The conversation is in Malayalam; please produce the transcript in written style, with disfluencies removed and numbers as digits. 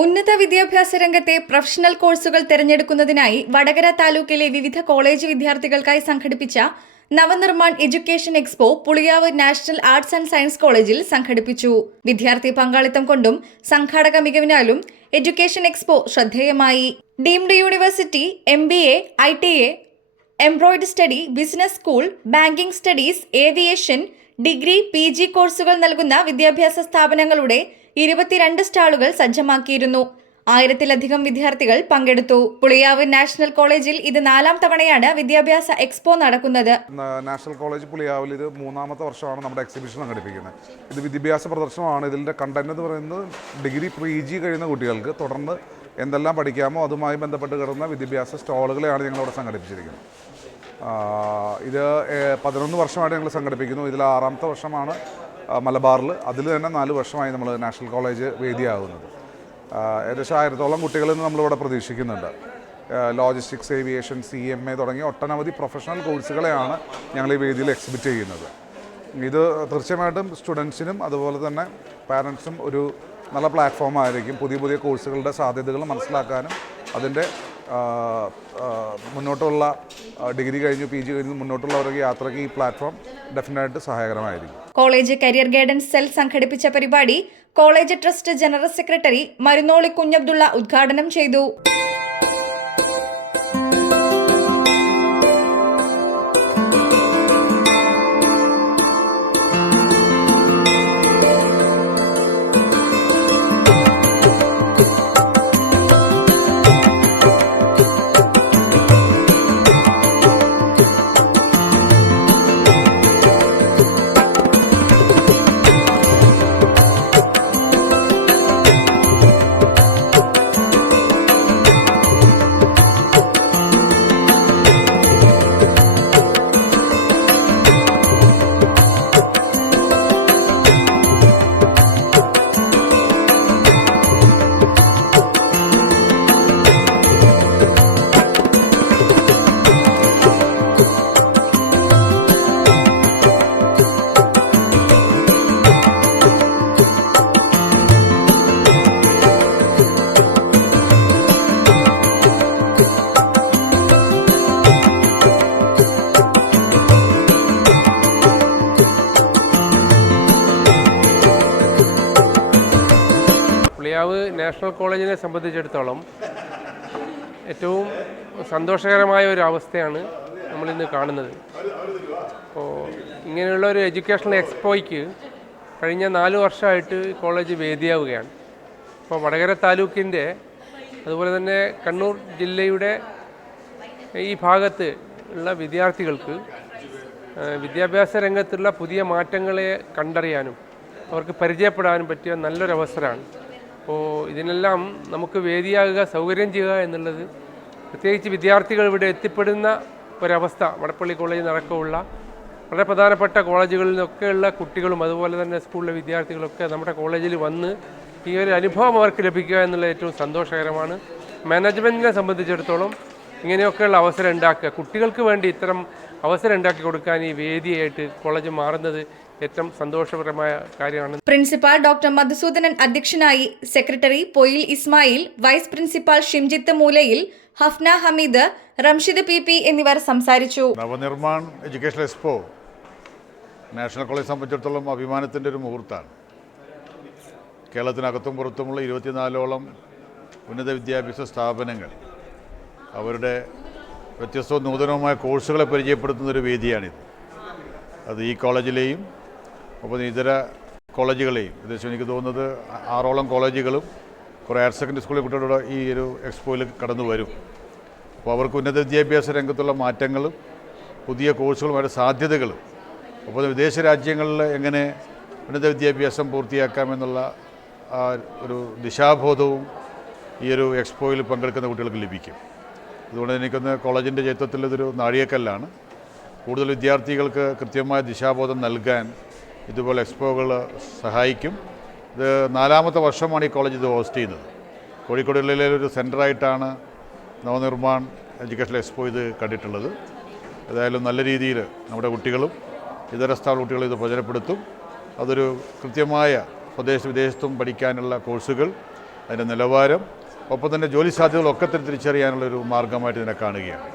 ഉന്നത വിദ്യാഭ്യാസ രംഗത്തെ പ്രൊഫഷണൽ കോഴ്സുകൾ തിരഞ്ഞെടുക്കുന്നതിനായി വടകര താലൂക്കിലെ വിവിധ കോളേജ് വിദ്യാർത്ഥികൾക്കായി സംഘടിപ്പിച്ച Navnirman education expo Puliyav national arts and science കോളേജിൽ സംഘടിപ്പിച്ചു. വിദ്യാർത്ഥി പങ്കാളിത്തം കൊണ്ടും സംഘാടക മികവിനാലും എഡ്യൂക്കേഷൻ എക്സ്പോ ശ്രദ്ധേയമായി. Deemed university, MBA, ITA, embroidery study, business school, banking studies, aviation, degree, PG കോഴ്സുകൾ നൽകുന്ന വിദ്യാഭ്യാസ സ്ഥാപനങ്ങളുടെ 22 സ്റ്റാളുകൾ സജ്ജമാക്കിയിരുന്നു. 1000-ലധികം വിദ്യാർത്ഥികൾ പങ്കെടുത്തു. പുളിയാവ് നാഷണൽ കോളേജിൽ ഇത് 4ാം തവണയാണ് വിദ്യാഭ്യാസ എക്സ്പോ നടക്കുന്നത്. നാഷണൽ കോളേജ് പുളിയാവിൽ ഇത് 3ാമത്തെ വർഷമാണ് നമ്മുടെ എക്സിബിഷൻ സംഘടിപ്പിക്കുന്നത്. ഇത് വിദ്യാഭ്യാസ പ്രദർശനമാണ്. ഇതിൻ്റെ കണ്ടന്റ് എന്ന് പറയുന്നത് ഡിഗ്രി, PG കഴിയുന്ന കുട്ടികൾക്ക് തുടർന്ന് എന്തെല്ലാം പഠിക്കാമോ അതുമായി ബന്ധപ്പെട്ട് കിടന്ന വിദ്യാഭ്യാസ സ്റ്റാളുകളെയാണ് ഞങ്ങളിവിടെ സംഘടിപ്പിച്ചിരിക്കുന്നത്. ഇത് 11 വർഷമായിട്ട് ഞങ്ങൾ സംഘടിപ്പിക്കുന്നു. ഇതിൽ 6ാമത്തെ വർഷമാണ് മലബാറിൽ. അതിൽ തന്നെ 4 വർഷമായി നമ്മൾ നാഷണൽ കോളേജ് വേദിയാകുന്നത്. ഏകദേശം 1000-ഓളം കുട്ടികളിൽ നിന്ന് നമ്മളിവിടെ പ്രതീക്ഷിക്കുന്നുണ്ട്. ലോജിസ്റ്റിക്സ്, ഏവിയേഷൻ, CMA തുടങ്ങിയ ഒട്ടനവധി പ്രൊഫഷണൽ കോഴ്സുകളെയാണ് ഞങ്ങൾ ഈ വേദിയിൽ എക്സിബിറ്റ് ചെയ്യുന്നത്. ഇത് തീർച്ചയായിട്ടും സ്റ്റുഡൻസിനും അതുപോലെ തന്നെ പാരൻസും ഒരു നല്ല പ്ലാറ്റ്ഫോമായിരിക്കും. പുതിയ പുതിയ കോഴ്സുകളുടെ സാധ്യതകൾ മനസ്സിലാക്കാനും അതിൻ്റെ മുന്നോട്ടുള്ള ഡിഗ്രി കഴിഞ്ഞു, PG കഴിഞ്ഞു മുന്നോട്ടുള്ളവർക്ക് യാത്രയ്ക്ക് ഈ പ്ലാറ്റ്ഫോം ഡെഫിനറ്റായിട്ട് സഹായകരമായിരിക്കും. കോളേജ് കരിയർ ഗൈഡൻസ് സെൽ സംഘടിപ്പിച്ച പരിപാടി college trust general secretary Marunnoli Kunhabdulla ഉദ്ഘാടനം ചെയ്തു. പുളിയാവ് നാഷണൽ കോളേജിനെ സംബന്ധിച്ചിടത്തോളം ഏറ്റവും സന്തോഷകരമായ ഒരു അവസ്ഥയാണ് നമ്മളിന്ന് കാണുന്നത്. അപ്പോൾ ഇങ്ങനെയുള്ള ഒരു എഡ്യൂക്കേഷണൽ എക്സ്പോയ്ക്ക് കഴിഞ്ഞ 4 വർഷമായിട്ട് കോളേജ് വേദിയാവുകയാണ്. അപ്പോൾ വടകര താലൂക്കിൻ്റെ അതുപോലെ തന്നെ കണ്ണൂർ ജില്ലയുടെ ഈ ഭാഗത്ത് ഉള്ള വിദ്യാർത്ഥികൾക്ക് വിദ്യാഭ്യാസ രംഗത്തുള്ള പുതിയ മാറ്റങ്ങളെ കണ്ടറിയാനും അവർക്ക് പരിചയപ്പെടാനും പറ്റിയ നല്ലൊരവസരമാണ്. അപ്പോൾ ഇതിനെല്ലാം നമുക്ക് വേദിയാകുക, സൗകര്യം ചെയ്യുക എന്നുള്ളത്, പ്രത്യേകിച്ച് വിദ്യാർത്ഥികൾ ഇവിടെ എത്തിപ്പെടുന്ന ഒരവസ്ഥ വടപ്പള്ളി കോളേജ് നടക്കമുള്ള വളരെ പ്രധാനപ്പെട്ട കോളേജുകളിൽ നിന്നൊക്കെയുള്ള കുട്ടികളും അതുപോലെ തന്നെ സ്കൂളിലെ വിദ്യാർത്ഥികളൊക്കെ നമ്മുടെ കോളേജിൽ വന്ന് ഈ ഒരു അനുഭവം അവർക്ക് ലഭിക്കുക എന്നുള്ളത് ഏറ്റവും സന്തോഷകരമാണ്. മാനേജ്മെൻറ്റിനെ സംബന്ധിച്ചിടത്തോളം ഇങ്ങനെയൊക്കെയുള്ള അവസരം ഉണ്ടാക്കുക, കുട്ടികൾക്ക് വേണ്ടി ഇത്തരം അവസരം ഉണ്ടാക്കി കൊടുക്കാൻ ഈ വേദിയായിട്ട് കോളേജ് മാറുന്നത് ഏറ്റവും സന്തോഷകരമായ കാര്യമാണ്. പ്രിൻസിപ്പാൾ ഡോക്ടർ മധുസൂദനൻ അധ്യക്ഷനായി. Secretary Poyil Ismail, vice principal Shimjith Moolayil, Hafna Hameed, Ramshid PP എന്നിവർ സംസാരിച്ചു. Navnirman education expo national college സംബന്ധിച്ചിടത്തോളം അഭിമാനത്തിൻ്റെ ഒരു മുഹൂർത്തമാണ്. കേരളത്തിനകത്തും പുറത്തുമുള്ള 24ഓളം ഉന്നത വിദ്യാഭ്യാസ സ്ഥാപനങ്ങൾ അവരുടെ വ്യത്യസ്തവും നൂതനവുമായ കോഴ്സുകളെ പരിചയപ്പെടുത്തുന്നൊരു വേദിയാണിത്. അത് ഈ കോളേജിലെയും ഒപ്പം ഇതര കോളേജുകളെയും, ഏകദേശം എനിക്ക് തോന്നുന്നത് 6ഓളം കോളേജുകളും കുറേ ഹയർ സെക്കൻഡറി സ്കൂളിലെ കുട്ടികളുടെ ഈ ഒരു എക്സ്പോയിൽ കടന്നു വരും. അപ്പോൾ അവർക്ക് ഉന്നത വിദ്യാഭ്യാസ രംഗത്തുള്ള മാറ്റങ്ങളും പുതിയ കോഴ്സുകളുമായിട്ട് സാധ്യതകളും, അപ്പോൾ വിദേശ രാജ്യങ്ങളിൽ എങ്ങനെ ഉന്നത വിദ്യാഭ്യാസം പൂർത്തിയാക്കാമെന്നുള്ള ഒരു ദിശാബോധവും ഈ ഒരു എക്സ്പോയിൽ പങ്കെടുക്കുന്ന കുട്ടികൾക്ക് ലഭിക്കും. അതുകൊണ്ട് എനിക്കൊന്ന് കോളേജിൻ്റെ ചരിത്രത്തിൽ ഇതൊരു നാഴികക്കല്ലാണ്. കൂടുതൽ വിദ്യാർത്ഥികൾക്ക് കൃത്യമായ ദിശാബോധം നൽകാൻ ഇതുപോലെ എക്സ്പോകൾ സഹായിക്കും. ഇത് 4ാമത്തെ വർഷമാണ് ഈ കോളേജ് ഇത് ഹോസ്റ്റ് ചെയ്യുന്നത്. കോഴിക്കോട് ജില്ലയിലെ ഒരു സെൻറ്ററായിട്ടാണ് നവനിർമ്മാൺ എഡ്യൂക്കേഷൻ എക്സ്പോ ഇത് കണ്ടിട്ടുള്ളത്. ഏതായാലും നല്ല രീതിയിൽ നമ്മുടെ കുട്ടികളും ഇതര സ്ഥാപന കുട്ടികളും ഇത് പ്രചരപ്പെടുത്തും. അതൊരു കൃത്യമായ വിദേശത്തും പഠിക്കാനുള്ള കോഴ്സുകൾ അതിൻ്റെ നിലവാരം ഒപ്പം തന്നെ ജോലി സാധ്യതകളൊക്കെ തിരിച്ചറിയാനുള്ളൊരു മാർഗമായിട്ട് ഇതിനെ കാണുകയാണ്.